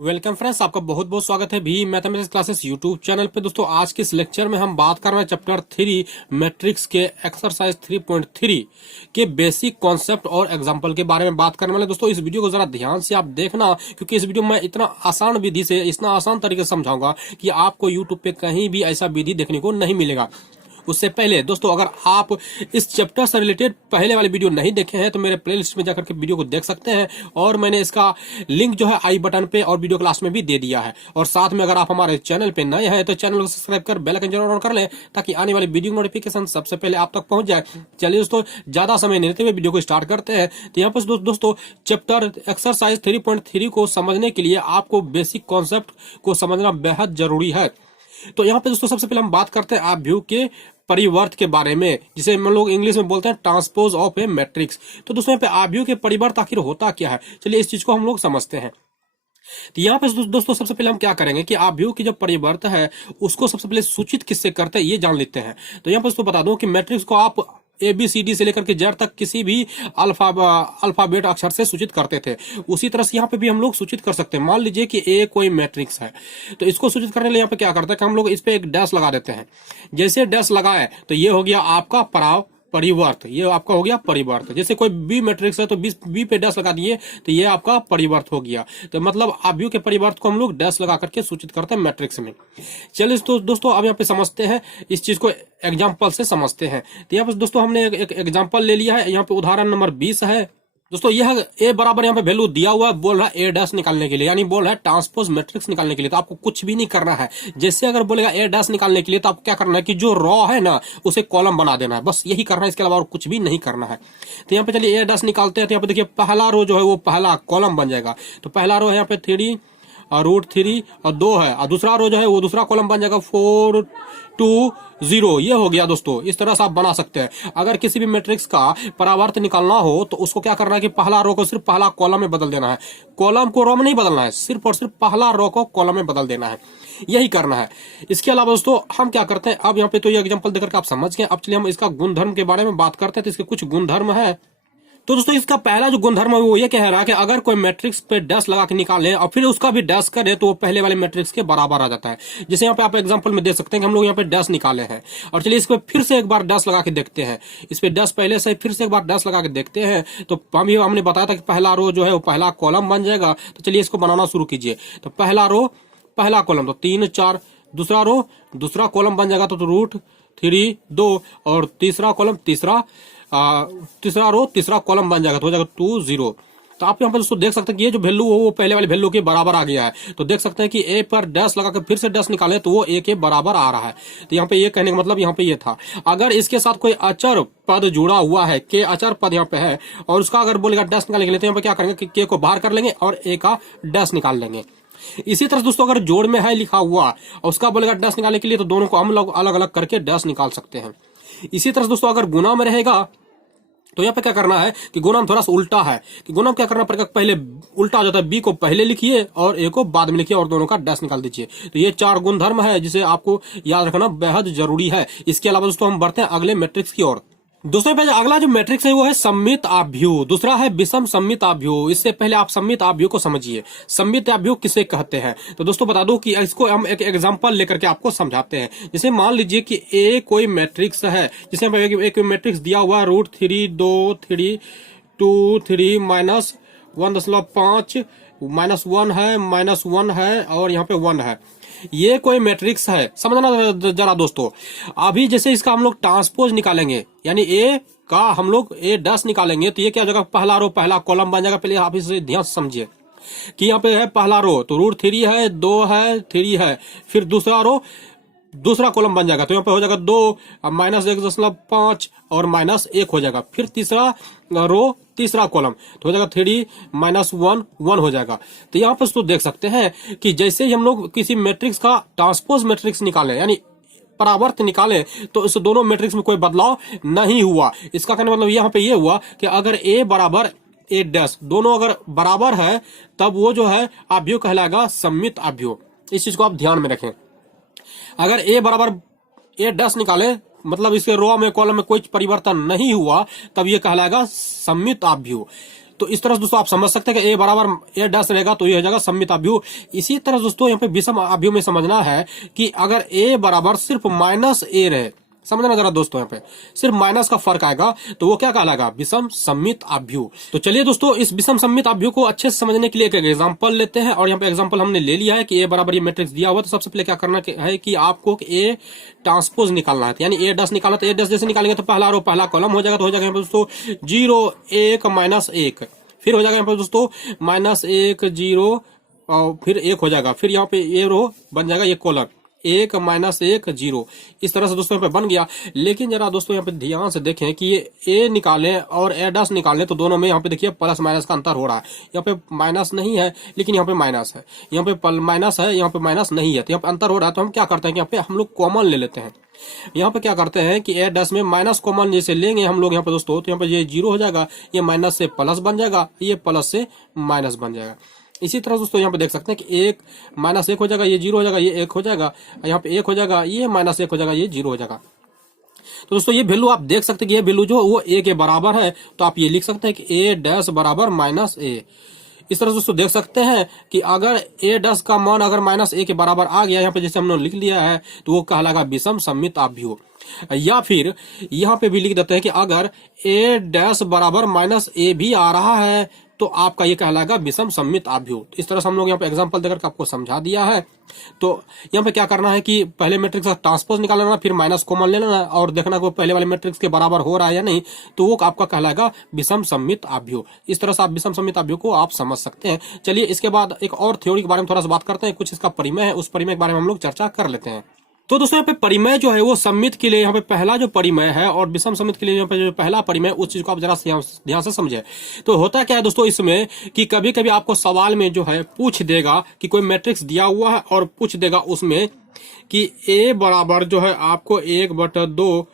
Welcome friends, आपका बहुत बहुत स्वागत है भी मैथमेटिक्स क्लासेस यूट्यूब चैनल पे। दोस्तों आज के इस लेक्चर में हम बात कर रहे हैं चैप्टर 3 मैट्रिक्स के एक्सरसाइज 3.3 के बेसिक कॉन्सेप्ट और एग्जांपल के बारे में बात करने वाले। दोस्तों इस वीडियो को जरा ध्यान से आप देखना, क्योंकि इस वीडियो में इतना आसान विधि से इतना आसान तरीके से समझाऊंगा कि आपको यूट्यूब पे कहीं भी ऐसा विधि देखने को नहीं मिलेगा। उससे पहले दोस्तों, अगर आप इस चैप्टर से रिलेटेड पहले वाले वीडियो नहीं देखे हैं तो मेरे प्लेलिस्ट में जाकर के वीडियो को देख सकते हैं, और मैंने इसका लिंक जो है आई बटन पे और वीडियो क्लास में भी दे दिया है। और साथ में अगर आप हमारे चैनल पे नए हैं तो चैनल को सब्सक्राइब कर बेल आइकन जरूर ऑन कर लें, ताकि आने वाली वीडियो नोटिफिकेशन सबसे पहले आप तक पहुंच जाए। चलिए दोस्तों, ज्यादा समय नहीं लेते हुए वीडियो को स्टार्ट करते हैं। तो यहाँ पर दोस्तों चैप्टर एक्सरसाइज 3.3 को समझने के लिए आपको बेसिक कॉन्सेप्ट को समझना बेहद जरूरी है। तो यहाँ पे दोस्तों सबसे पहले हम बात करते हैं आव्यूह के परिवर्त के बारे में, जिसे हम लोग इंग्लिश में बोलते हैं ट्रांसपोज ऑफ ए मैट्रिक्स। तो दोस्तों यहाँ पे आव्यूह के परिवर्त आखिर होता क्या है, चलिए इस चीज को हम लोग समझते हैं। तो यहाँ पे दोस्तों सबसे पहले हम क्या करेंगे कि आव्यूह की जो परिवर्त है उसको सबसे पहले सूचित किससे करते हैं ये जान लेते हैं। तो यहाँ पर दोस्तों बता दूं कि मैट्रिक्स को आप ABCD से लेकर के जेड तक किसी भी अल्फाबेट अक्षर से सूचित करते थे, उसी तरह से यहाँ पे भी हम लोग सूचित कर सकते हैं। मान लीजिए कि ए कोई मैट्रिक्स है, तो इसको सूचित करने के लिए यहाँ पे क्या करते हैं कि हम लोग इस पे एक डैश लगा देते हैं। जैसे डैश लगाए तो ये हो गया आपका परिवर्त, ये आपका हो गया परिवर्त। जैसे कोई बी मैट्रिक्स है तो बी पे डैश लगा दिए तो ये आपका परिवर्त हो गया। तो मतलब आव्यूह के परिवर्त को हम लोग डैश लगा करके सूचित करते हैं मैट्रिक्स में। चलिए तो दोस्तों अब यहाँ पे समझते हैं, इस चीज को एग्जाम्पल से समझते हैं। तो यहाँ पे दोस्तों हमने एक एग्जाम्पल ले लिया है। यहाँ पे उदाहरण नंबर 20 है। दोस्तों यह ए बराबर यहाँ पे वैल्यू दिया हुआ है, बोल रहा है ए डैश निकालने के लिए, यानी बोल रहा है ट्रांसपोज मैट्रिक्स निकालने के लिए। तो आपको कुछ भी नहीं करना है। जैसे अगर बोलेगा ए डैश निकालने के लिए तो आपको क्या करना है कि जो रॉ है ना उसे कॉलम बना देना है, बस यही करना है, इसके अलावा और कुछ भी नहीं करना है। तो यहाँ पे चलिए ए डैश निकालते हैं। तो यहाँ पे देखिए पहला रो जो है वो पहला कॉलम बन जाएगा। तो पहला रो है यहाँ पे 3 और √3 और 2 है, और दूसरा रो जो है वो दूसरा कॉलम बन जाएगा 4 2 0। ये हो गया दोस्तों। इस तरह से आप बना सकते हैं। अगर किसी भी मैट्रिक्स का परावर्त निकालना हो तो उसको क्या करना है कि पहला रो को सिर्फ पहला कॉलम में बदल देना है, कॉलम को रो में नहीं बदलना है, सिर्फ और सिर्फ पहला रो को कॉलम में बदल देना है, यही करना है। इसके अलावा दोस्तों हम क्या करते हैं, अब यहाँ पे तो ये एग्जांपल देकर के आप समझ गए। अब चलिए हम इसका गुणधर्म के बारे में बात करते हैं। तो इसके कुछ गुणधर्म है। तो दोस्तों इसका पहला जो गुणधर्म है वो ये कह रहा है कि अगर कोई मैट्रिक्स पे डैश लगा के निकाले और फिर उसका भी डैश करे तो वो पहले वाले मैट्रिक्स के बराबर आ जाता है। जैसे यहाँ पे आप एग्जांपल में देख सकते हैं कि हम लोग यहाँ पे डैश निकाले हैं, और चलिए इस पे फिर से एक बार डैश लगा के देखते हैं। इस पे डैश पहले से फिर से एक बार डैश लगा के देखते हैं। तो हमने बताया था कि पहला रो जो है वो पहला कॉलम बन जाएगा। तो चलिए इसको बनाना शुरू कीजिए। तो पहला रो पहला कॉलम तो 3 4, दूसरा रो दूसरा कॉलम बन जाएगा तो √3 2, और तीसरा कॉलम तीसरा रो तीसरा कॉलम बन जाएगा तो हो जाएगा 2 0। तो आप यहाँ पर दोस्तों देख सकते हैं कि ये जो वैल्यू वो पहले वाले वैल्यू के बराबर आ गया है। तो देख सकते हैं कि ए पर डैश लगा के फिर से डैश निकाले तो वो ए के बराबर आ रहा है। तो यहाँ पे ये कहने का मतलब यहाँ पे ये था, अगर इसके साथ कोई अचर पद जुड़ा हुआ है, के अचर पद यहाँ पे है, और उसका अगर बोलेगा डैश निकालने के लिए तो यहाँ पे क्या करेंगे कि के को बाहर कर लेंगे और ए का डैश निकाल लेंगे। इसी तरह दोस्तों अगर जोड़ में है लिखा हुआ और उसका बोलेगा डैश निकालने के लिए तो दोनों को हम लोग अलग अलग करके डैश निकाल सकते हैं। इसी तरह दोस्तों अगर गुना में रहेगा तो यहाँ पे क्या करना है कि गुना थोड़ा सा उल्टा है, कि गुना क्या करना पड़ेगा, पहले उल्टा हो जाता है, बी को पहले लिखिए और ए को बाद में लिखिए और दोनों का डैश निकाल दीजिए। तो ये 4 गुणधर्म है जिसे आपको याद रखना बेहद जरूरी है। इसके अलावा दोस्तों हम बढ़ते हैं अगले मैट्रिक्स की ओर। दोस्तों पहले अगला जो मैट्रिक्स है वो है सममित आव्यूह, दूसरा है विषम सममित आव्यूह। इससे पहले आप सममित आव्यूह को समझिए। सममित आव्यूह किसे कहते हैं तो दोस्तों बता दूं कि इसको हम एक एग्जांपल लेकर के आपको समझाते हैं। जैसे मान लीजिए कि ए कोई मैट्रिक्स है, जिसमें एक मैट्रिक्स दिया हुआ है √3 2 3 2 3 -1.5 -1 है -1 है और यहाँ पे 1 है। ये कोई मैट्रिक्स है, समझना जरा दोस्तों। अभी जैसे इसका हम लोग ट्रांसपोज निकालेंगे, यानी ए का हम लोग ए डैश निकालेंगे तो ये क्या हो जाएगा, पहला रो पहला कॉलम बन जाएगा। पहले आप इसे ध्यान से समझिए कि यहाँ पे है पहला रो तो √3 है 2 है 3 है, फिर दूसरा रो दूसरा कॉलम बन जाएगा तो यहाँ पे हो जाएगा 2 -1.5 और -1 हो जाएगा। फिर तीसरा रो तीसरा कॉलम तो हो जाएगा 3 -1 1 हो जाएगा। तो यहाँ पर तो देख सकते हैं कि जैसे ही हम लोग किसी मैट्रिक्स का ट्रांसपोज मैट्रिक्स निकालें, यानी परावर्त निकालें, तो इस दोनों मैट्रिक्स में कोई बदलाव नहीं हुआ। इसका कहने मतलब यहाँ पे ये हुआ कि अगर ए बराबर ए डैश दोनों अगर बराबर है तब वो जो है आव्यूह कहलाएगा सममित आव्यूह। इस चीज को आप ध्यान में रखें। अगर ए बराबर ए डैश निकाले मतलब इसके रो में कॉलम में कोई परिवर्तन नहीं हुआ तब ये कहलाएगा सममित आव्यूह। तो इस तरह से दोस्तों आप समझ सकते हैं कि ए बराबर ए डैश रहेगा तो ये हो जाएगा सममित अभ्युह। इसी तरह दोस्तों यहाँ पे विषम अभ्युह में समझना है कि अगर ए बराबर सिर्फ माइनस ए रहे, समझना जरा दोस्तों, यहाँ पे सिर्फ माइनस का फर्क आएगा तो वो क्या कहलाएगा, विषम सममित अभ्युह। तो चलिए दोस्तों इस विषम सममित अभ्युह को अच्छे से समझने के लिए एक एग्जांपल लेते हैं। और यहाँ पे एग्जांपल हमने ले लिया है कि ए बराबर ये मैट्रिक्स दिया हुआ, तो सबसे पहले क्या करना है कि आपको ए ट्रांसपोज निकालना है, यानी ए डैश निकालना। तो ए डैश जैसे निकालेंगे तो पहला रो पहला कॉलम हो जाएगा, तो हो जाएगा यहाँ पे दोस्तों 0 1 -1, फिर हो जाएगा यहाँ पे दोस्तों -1 0 और फिर 1 हो जाएगा, फिर यहाँ पे ये रो बन जाएगा ये कॉलम 1 -1 0। इस तरह से दोस्तों यहाँ पे बन गया। लेकिन जरा दोस्तों यहाँ पे ध्यान से देखें कि ये ए निकालें और ए डैश निकालें तो दोनों में यहाँ पे देखिए प्लस माइनस का अंतर हो रहा है। यहाँ पे माइनस नहीं है लेकिन यहाँ पे माइनस है, यहाँ पे माइनस है, यहाँ पे माइनस नहीं है, तो यहाँ पे अंतर हो रहा है। तो हम क्या करते हैं कि यहाँ पे हम लोग कॉमन ले लेते हैं। यहाँ पे क्या करते हैं कि ए डैश में माइनस कॉमन जैसे लेंगे हम लोग यहाँ पे दोस्तों, तो यहाँ पे ये 0 हो जाएगा, ये माइनस से प्लस बन जाएगा, ये प्लस से माइनस बन जाएगा। इसी तरह दोस्तों यहाँ पे देख सकते हैं कि 1 -1 हो जाएगा, ये 0 हो जाएगा, ये 1 हो जाएगा, यहाँ पे 1 हो जाएगा, ये -1 हो जाएगा, ये 0 हो जाएगा। तो दोस्तों ये वैल्यू आप देख सकते हैं कि ये वैल्यू जो वो ए के बराबर है, तो आप ये लिख सकते हैं कि ए डैश बराबर -a। इस तरह से दोस्तों देख सकते हैं कि अगर ए डैश का मान अगर -a के बराबर आ गया, यहाँ पे जैसे हमने लिख लिया है, तो वो कहलाएगा विषम सममित अभ्युह। या फिर यहाँ पे भी लिख देते हैं कि अगर ए डैश बराबर -a भी आ रहा है तो आपका ये कहलाएगा विषम सममित अभ्युह। इस तरह से हम लोग यहाँ पे एग्जांपल देकर आपको समझा दिया है। तो यहाँ पे क्या करना है कि पहले मैट्रिक्स का ट्रांसपोज निकाल लेना, फिर माइनस कॉमन ले लेना और देखना कि वो पहले वाले मैट्रिक्स के बराबर हो रहा है या नहीं, तो वो आपका कहलाएगा विषम सममित अभ्युह। इस तरह से आप विषम सममित अभ्युह को आप समझ सकते हैं। चलिए इसके बाद एक और थ्योरी के बारे में थोड़ा सा बात करते हैं, कुछ इसका परिमेय है, उस परिमेय के बारे में हम लोग चर्चा कर लेते हैं। तो दोस्तों यहाँ पे परिमेय जो है वो सममित के लिए यहाँ पे पहला जो परिमेय है और विषम सममित के लिए यहाँ पे जो पहला परिमेय, उस चीज को आप जरा ध्यान से समझे। तो होता क्या है दोस्तों इसमें कि कभी कभी आपको सवाल में जो है पूछ देगा कि कोई मैट्रिक्स दिया हुआ है और पूछ देगा उसमें कि ए बराबर जो है आपको 1/2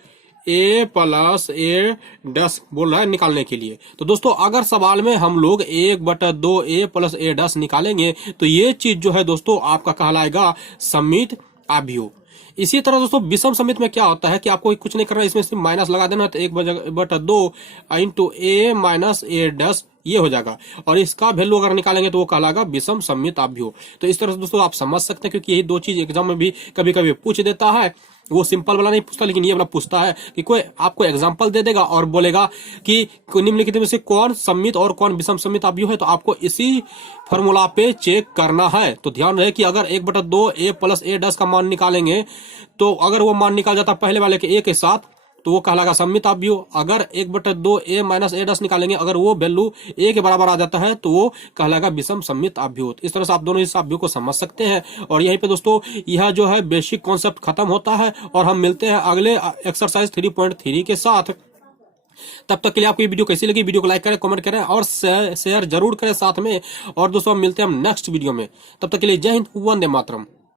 ए प्लस ए डैश बोल रहा है निकालने के लिए। तो दोस्तों अगर सवाल में हम लोग 1/2 ए प्लस ए डैश निकालेंगे तो ये चीज जो है दोस्तों आपका कहलाएगा सममित अभ्युह। इसी तरह दोस्तों विषम सममित में क्या होता है कि आपको कुछ नहीं करना है, इसमें सिर्फ माइनस लगा देना, तो 1/2 इंटू ए माइनस ए डैश ये हो जाएगा और इसका वैल्यू अगर निकालेंगे तो वो कहलाएगा विषम सममित अभ्युह। तो इस तरह से दोस्तों आप समझ सकते हैं, क्योंकि यही दो चीज एग्जाम में भी कभी कभी पूछ देता है। वो सिंपल वाला नहीं पूछता लेकिन ये वाला पूछता है कि कोई आपको एग्जांपल दे देगा और बोलेगा कि निम्नलिखित में से कौन सममित और कौन विषम सममित अभ्युह है, तो आपको इसी फॉर्मूला पे चेक करना है। तो ध्यान रहे कि अगर 1/2 ए प्लस ए डैश का मान निकालेंगे तो अगर वो मान निकाल जाता पहले वाले के ए के साथ तो वो कहलाएगा सममित अभ्युह। अगर 1/2 ए माइनस ए डैश निकालेंगे, अगर वो वैल्यू ए के बराबर आ जाता है तो वो कहलाएगा विषम सममित अभ्युह। इस तरह से आप दोनों इस अभ्युह को समझ सकते हैं। और यहीं पे दोस्तों यह जो है बेसिक कॉन्सेप्ट खत्म होता है और हम मिलते हैं अगले एक्सरसाइज 3.3 के साथ। तब तक के लिए आपको ये वीडियो कैसी लगी, वीडियो को लाइक करें, कमेंट करें और शेयर जरूर करें साथ में। और दोस्तों हम मिलते हैं हम नेक्स्ट वीडियो में। तब तक के लिए जय हिंद, वंदे मातरम।